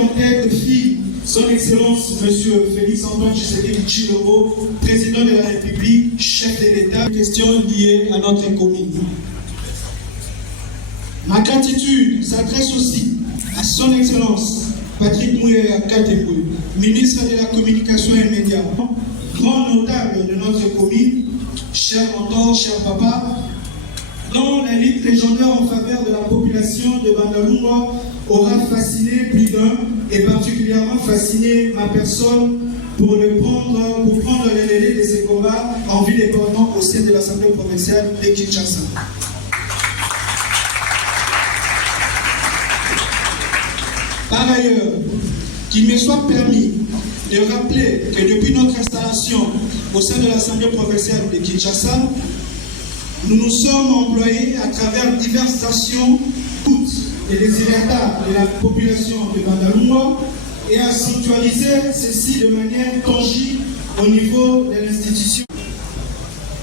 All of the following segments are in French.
en tête de file Son Excellence M. Félix Antoine Tshisekedi Tshilombo, Président de la République, chef de l'État. Une question liée à notre commune. Ma gratitude s'adresse aussi à Son Excellence Patrick Mouya Kateboué, ministre de la Communication et Médias, grand notable de notre commune, cher mentor, cher papa, dont la lutte légendaire en faveur de la population de Bandalungwa aura fasciné plus d'un et particulièrement fasciné ma personne pour prendre les relais de ces combats en vue des portants au sein de l'Assemblée provinciale de Kinshasa. Par ailleurs, qu'il me soit permis de rappeler que depuis notre installation au sein de l'Assemblée provinciale de Kinshasa, nous nous sommes employés à travers diverses actions toutes et désirata de la population de Bandalungwa et à sanctuariser ceci de manière tangible au niveau de l'institution.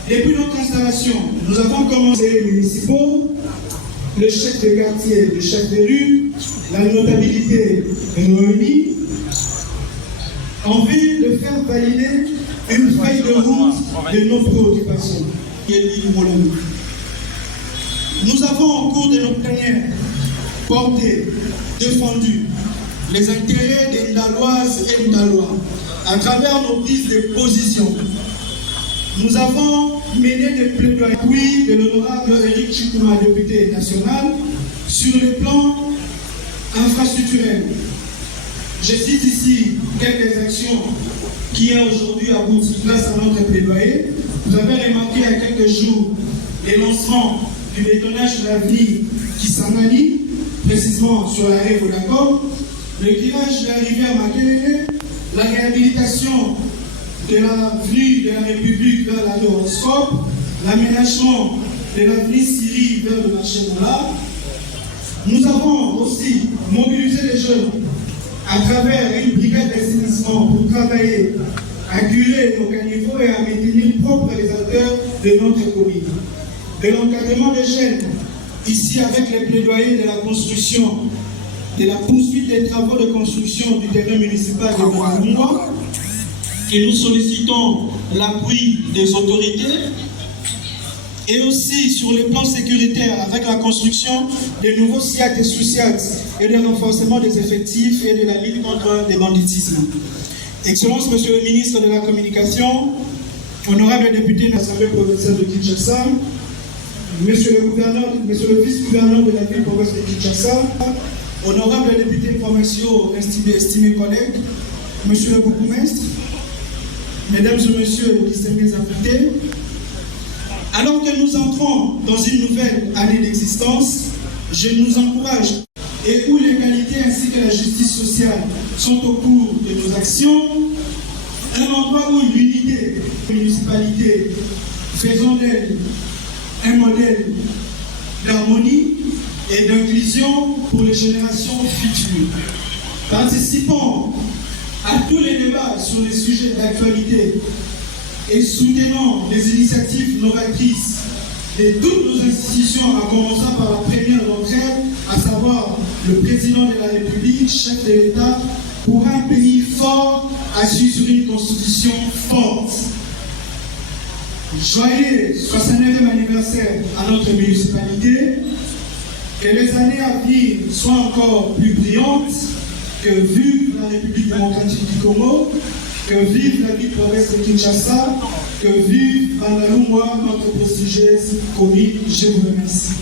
Depuis notre installation, nous avons commencé les municipaux, le chef de quartier, le chef de rue, la notabilité réunie, en vue de faire valider une feuille de route de nos préoccupations. Nous avons au cours de nos plénières porté, défendu les intérêts des Ndaloises et Ndalois à travers nos prises de position. Nous avons mené des plaidoyeries de l'honorable Éric Chikouma, député national, sur le plan infrastructurel. Je cite ici quelques actions qui ont aujourd'hui abouti grâce à notre plaidoyer. Vous avez remarqué il y a quelques jours les lancements du bétonnage de l'avenue Kisangani, précisément sur l'arrêt Vodacom, le curage de la rivière Makelele, la réhabilitation de l'avenue de la République vers l'aéroscope, l'aménagement de l'avenue Syrie vers le marché Mola. Nous avons aussi mobilisé les jeunes à travers une brigade d'assainissement pour travailler à curer nos caniveaux et à maintenir propres les acteurs de notre commune. De l'encadrement des jeunes, ici avec les plaidoyers de la construction, de la poursuite des travaux de construction du terrain municipal de Bandalungwa, et nous sollicitons l'appui des autorités, et aussi sur le plan sécuritaire avec la construction de nouveaux sites sociaux et le renforcement des effectifs et de la lutte contre le banditisme. Excellence, Monsieur le ministre de la Communication, honorable député de l'Assemblée provinciale de Kinshasa, Monsieur le vice-gouverneur de la ville provinciale de Kinshasa, honorable député provinciaux, estimés collègues, Monsieur le bourgmestre, Mesdames et Messieurs les distingués invités, alors que nous entrons dans une nouvelle année d'existence, je nous encourage et où l'égalité ainsi que la justice sociale sont au cours de nos actions, un endroit où l'unité des municipalités faisant d'elle un modèle d'harmonie et d'inclusion pour les générations futures. Participant à tous les débats sur les sujets d'actualité et soutenant les initiatives novatrices de toutes nos institutions, en commençant par la première d'entre elles, à savoir le président de la République, chef de l'État, pour un pays fort assis sur une constitution forte. Joyeux 69e anniversaire à notre municipalité, que les années à venir soient encore plus brillantes, que vive la République démocratique du Congo, que vive la ville province de Kinshasa, que vive Bandalungwa, notre prestigieuse commune. Je vous remercie.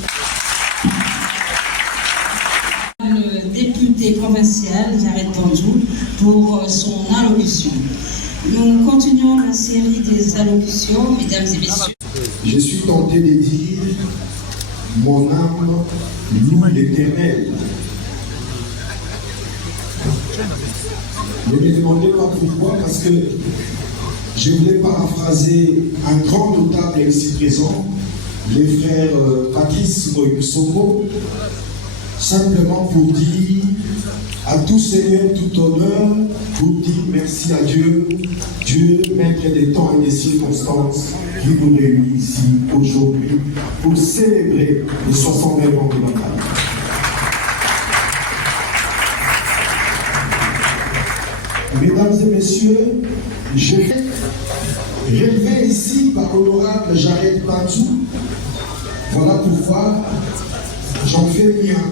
Le député provincial Jared Bandjou pour son allocution. Nous continuons la série des allocutions, mesdames et messieurs. Je suis tenté de dire, mon âme loue l'Éternel. Ne me demandez pas pourquoi, parce que je voulais paraphraser un grand notable ici présent, les frères Patrice Moïbsomo, simplement pour dire à tout Seigneur, tout honneur, pour dire merci à Dieu, Dieu, maître des temps et des circonstances, qui nous réunit ici aujourd'hui pour célébrer les 69 ans de bataille. Mesdames et messieurs, je vais relever ici par l'honorable Jared Panzou. Voilà pourquoi j'en fais lien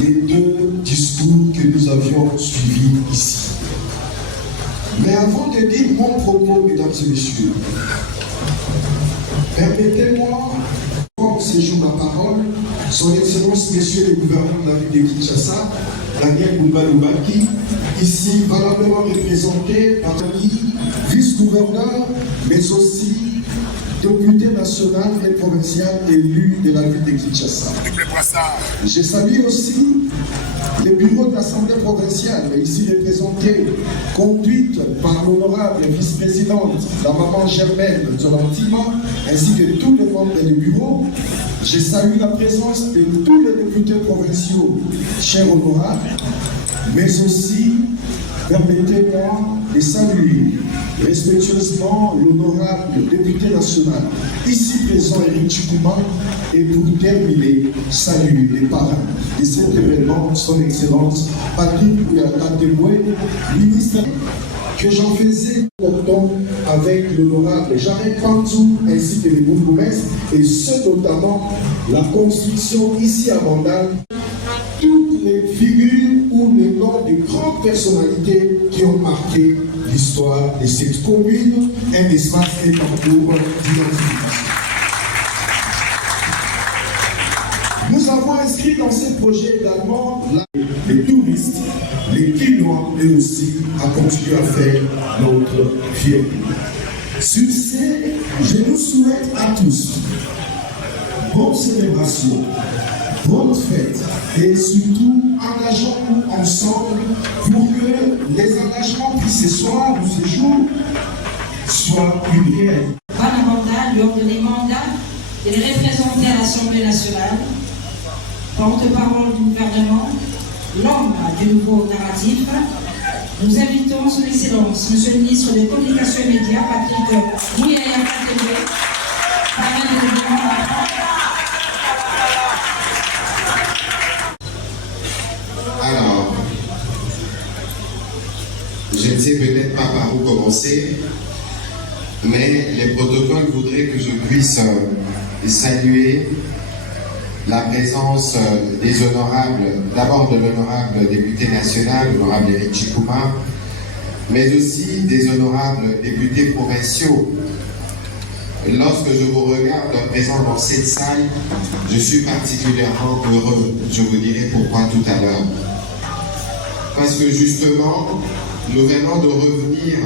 les deux discours que nous avions suivis ici. Mais avant de dire mon propos, mesdames et messieurs, permettez-moi, pour séjour la parole, son Excellence, Monsieur le gouverneur de la ville de Kinshasa, Daniel Boumba-Loubaki, ici valablement représenté par le vice-gouverneur, mais aussi député national et provincial élu de la ville de Kinshasa. Je salue aussi le bureau de l'Assemblée provinciale, ici représenté, conduite par l'honorable vice-présidente, la maman Germaine Zolantima, ainsi que tous les membres du bureau. Je salue la présence de tous les députés provinciaux, chers honorables, mais aussi, permettez-moi de saluer respectueusement l'honorable député national, ici présent Éric Chikouma, et pour terminer, saluer les parrains de cet événement, son Excellence Patrick Kouyata-Teboué, ministre, que j'en faisais pourtant avec l'honorable Jared Panzou ainsi que les bourgmestres, et ce notamment la construction ici à Mandal, toutes les figures ou les noms de grandes personnalités qui ont marqué l'histoire de cette commune, un espace et parcours d'identification. Nous avons inscrit dans ce projet également les touristes, les Quinois, mais aussi à continuer à faire notre fierté. Sur ce, je nous souhaite à tous bonne célébration, bonne fête et surtout engageons-nous ensemble pour que les engagements qui ce soir ou ce jour soient une réalité. Voilà mandat, lors de les mandats, il est représenté à l'Assemblée nationale, porte-parole du gouvernement, l'homme du nouveau narratif. Nous invitons son Excellence, Monsieur le ministre des Communications et Médias, Patrick Kouyata-Teboué, parrain de l'événement. Alors, je ne sais peut-être pas par où commencer, mais les protocoles voudraient que je puisse saluer la présence des honorables, d'abord de l'honorable député national, l'honorable Éric Chikouma, mais aussi des honorables députés provinciaux. Lorsque je vous regarde présent dans cette salle, je suis particulièrement heureux. Je vous dirai pourquoi tout à l'heure. Parce que justement, nous venons de revenir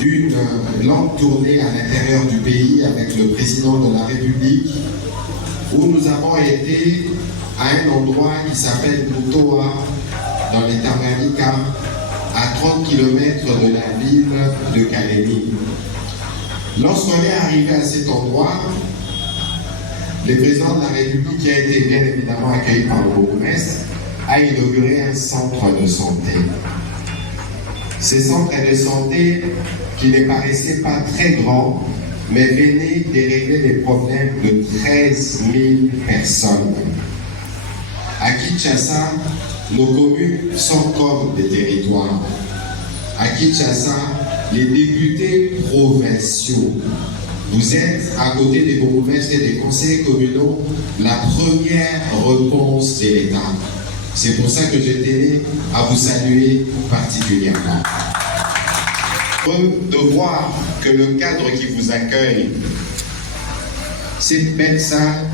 d'une longue tournée à l'intérieur du pays avec le président de la République, où nous avons été à un endroit qui s'appelle Mutoa, dans les Tanganyika, à 30 km de la ville de Kalemi. Lorsqu'on est arrivé à cet endroit, le président de la République, qui a été bien évidemment accueilli par le bourgmestre, a inauguré un centre de santé. Ce centre de santé, qui ne paraissait pas très grand, mais venait de régler les problèmes de 13 000 personnes. À Kinshasa, nos communes sont comme des territoires. À Kinshasa, les députés provinciaux, vous êtes, à côté des bourgmestres et des conseillers communaux, la première réponse de l'État. C'est pour ça que je tenais à vous saluer particulièrement. De voir que le cadre qui vous accueille, cette belle salle,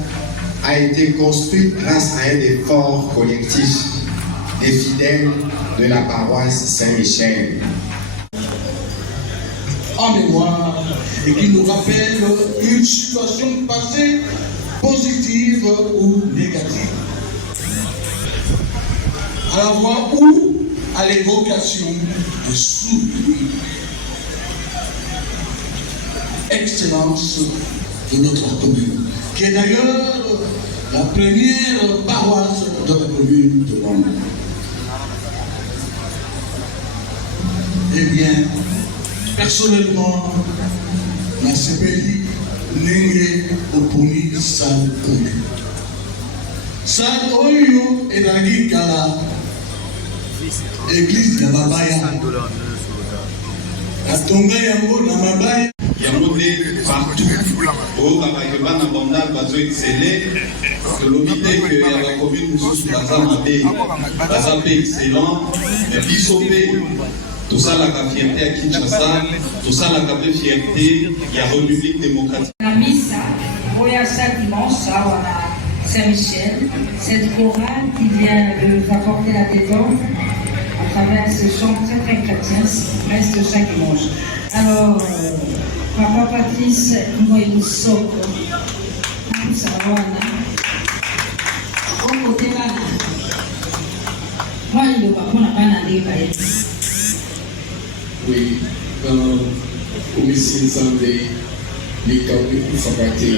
a été construite grâce à un effort collectif des fidèles de la paroisse Saint-Michel. En mémoire et qui nous rappelle une situation passée positive ou négative. À la voix ou à l'évocation de souvenir. Excellence de notre commune, qui est d'ailleurs la première paroisse de la commune de Bambo. Eh bien, personnellement, la CPI n'est opposée sans commune. Sans oyo et la Gala, église ya babaya atonga yango na mabaya yango nde partout oyo bakakeba na bandal bazo excele tolobi te ke ya bacommune mosusu baza mabe baza mpe excellent me biso mpe tosalaka fierté ya Kinshasa tosalaka mpe fierté ya République démocratique. La missa oya chaque dimanche awa na Saint-Michel, cette chorale qui vient de nous apporter la détente à travers ce chant très très chrétien qui reste chaque dimanche. Alors, Papa Patrice Ngoïmoussoko, Sawana, au côté là, moi il ne va pas aller. Oui, komisi nzambe likambo ekufaka te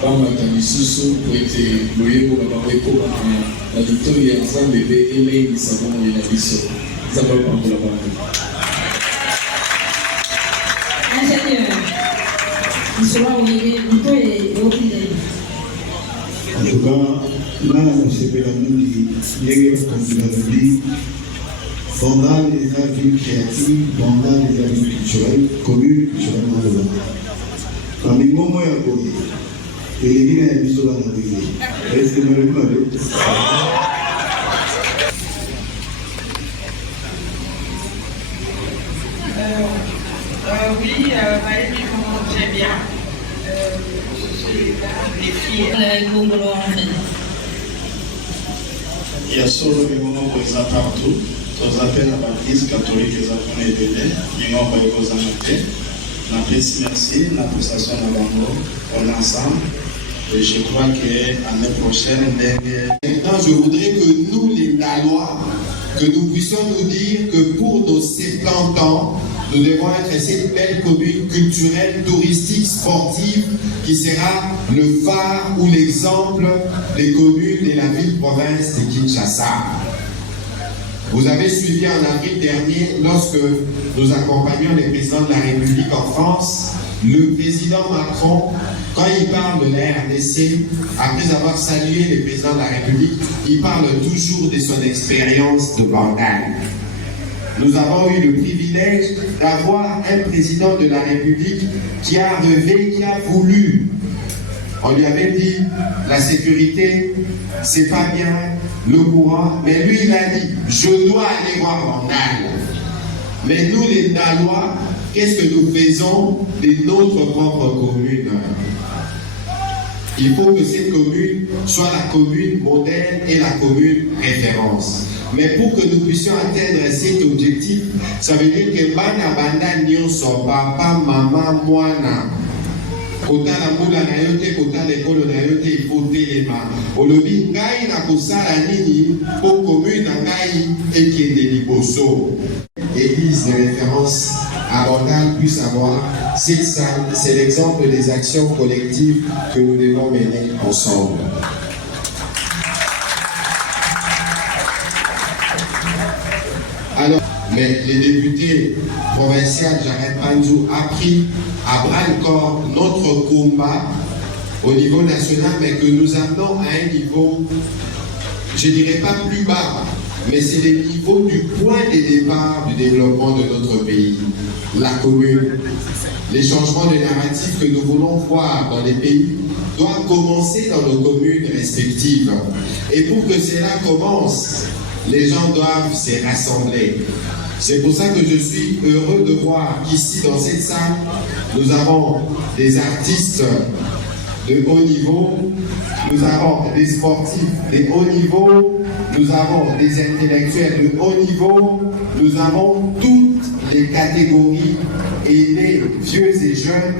bambata lisusu po ete loyebo na bango ekobaka na litoi ya nzambe mpe elengisa bomoi na biso nzambe apambola bango. Ingénieur, il sera au milieu, il peut opiner. En tout cas, là, c'est la mingi, comme vous l'avez dit, pendant les avis créatifs, pendant les avis culturels, communes culturellement relevant. Parmi moi, moi, il y a et les gens qui sont dans la vie. Est-ce que vous le savez? Oui, Valérie, très bien. Je suis les filles. Il y a solo des moments où ils partout. Ils appellent à l'église catholique, ils appellent les bébés. Ils ont envoyé aux amateurs. Merci, la prestation de Bango. On est ensemble. Et je crois qu'année prochaine, maintenant, je voudrais que nous, les Dalois, que nous puissions nous dire que pour nos 70 ans, nous devons être cette belle commune culturelle, touristique, sportive, qui sera le phare ou l'exemple des communes de la ville-province de Kinshasa. Vous avez suivi en avril dernier, lorsque nous accompagnions les présidents de la République en France, le président Macron, quand il parle de la RDC, après avoir salué les présidents de la République, il parle toujours de son expérience de Bandal. Nous avons eu le privilège d'avoir un président de la République qui a rêvé, qui a voulu. On lui avait dit, la sécurité, c'est pas bien, le courant, mais lui il a dit, je dois aller voir Bandal. Mais nous les Dalois, qu'est-ce que nous faisons de notre propre commune? Il faut que cette commune soit la commune modèle et la commune référence. Mais pour que nous puissions atteindre cet objectif, ça veut dire que bana banda nyonso, papa, maman, mwana, kota la mula na yote, kota l'école na yote, il faut téléma. Olobi ngai na kosala nini pour commune ngai ekende liboso. Église de référence à Bandal puisse avoir cette salle, c'est l'exemple des actions collectives que nous devons mener ensemble. Alors, mais les députés provinciaux Jared Panjou a pris à bras le corps notre combat au niveau national, mais que nous amenons à un niveau, je ne dirais pas plus bas, mais c'est le niveau du point de départ du développement de notre pays, la commune. Les changements de narratif que nous voulons voir dans les pays doivent commencer dans nos communes respectives. Et pour que cela commence, les gens doivent se rassembler. C'est pour ça que je suis heureux de voir qu'ici, dans cette salle, nous avons des artistes de haut niveau, nous avons des sportifs de haut niveau, nous avons des intellectuels de haut niveau, nous avons toutes les catégories, et les vieux et jeunes.